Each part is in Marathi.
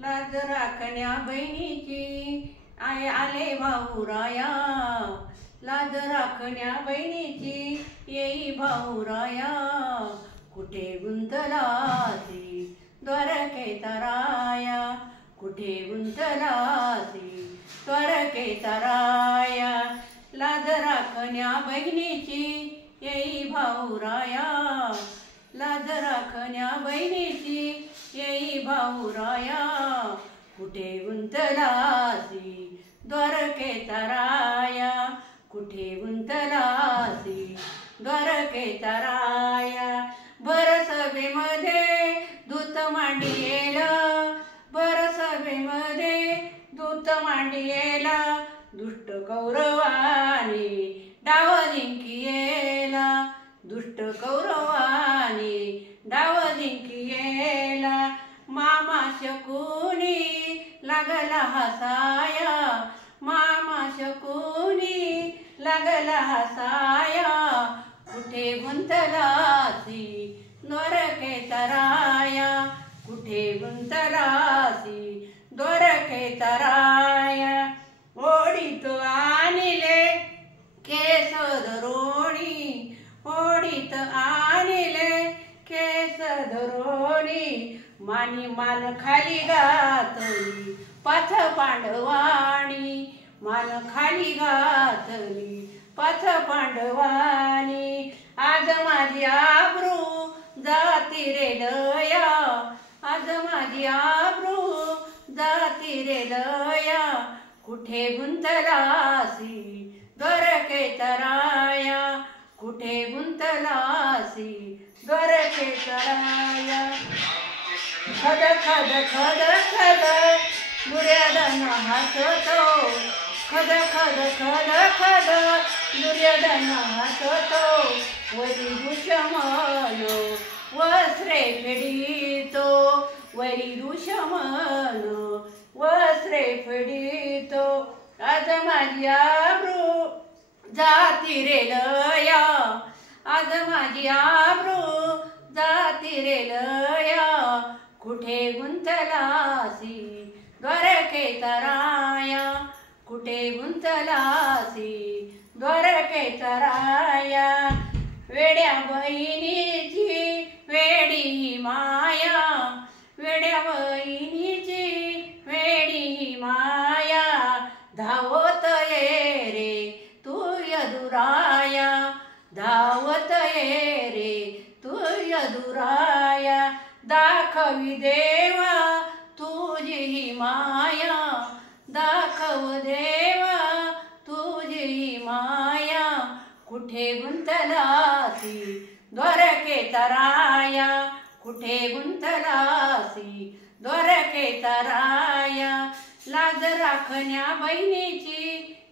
लाज राखण्या बहिणीची आले भाऊराया, लाज राखण्या बहिणीची येई भाऊराया, कुठे गुंतलासी द्वारकेचा राया, कुठे गुंतलासी द्वारकेचा राया, लाज राखण्या बहिणीची येई भाऊराया, लाज राखण्या बहिणीची येई भाऊराया, कुठे गुंतलासी द्वारकेचा राया, कुठे गुंतलासी द्वारकेचा राया, भर सभेमध्ये दूत मांडियेला, भर सभेमध्ये दूत मांडियेला, दुष्ट कौरवाने डाव जिंकियेला, दुष्ट कौरवाने डाव जिंकियेला, मामा शकुनी लागला हसाया, मामा शकुनी लागला हसाया, कुठे गुंतलासी द्वारकेचा राया, कुठे गुंतलासी द्वारकेचा राया, ओढीत आणले केस धरोणी, ओढीत आणले केस धरोणी, मानी मान खाली घातली पाथ पांडवाणी, मान खाली घातली पाथ पांडवाणी, आज माझी आबरू जाती रे लया, आज माझी आबरू जाती रे लया, कुठे गुंतलासी द्वारकेचा राया, कुठे गुंतलासी द्वारकेचा राया, खद खद खद खद दुर्योधन हसतो, खद खद खद खद दुर्योधन हसतो, वरी दुश्मन वस्त्रे फेडितो, वरी दुश्मन वस्त्रे फेडितो, आज माझी आबरू जाती रे लया, आज माझी आबरू जाती रे लया, कुठे गुंतलासी द्वारकेचा राया, कुठे गुंतलासी द्वारकेचा राया, वेड्या बहिणीची वेडी माया, वेड्या बहिणीची वेडी माया, धावत ये रे तू यदुराया, धावत ये रे तू यदुराया, दाखवी देवा तुझी माया, दाखव देवा तुझी माया, कुठे गुंतलासी द्वारकेचा राया, कुठे गुंतलासी द्वारकेचा राया, लाज राखण्या बहिणीची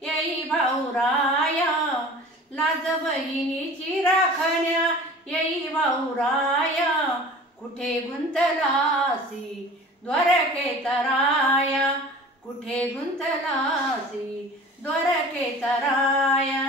येई भाऊराया, लाज बहिणीची राखण्या येई भाऊराया, कुठे गुंतलासी द्वारकेचा राया, कुठे गुंतलासी द्वारकेचा राया.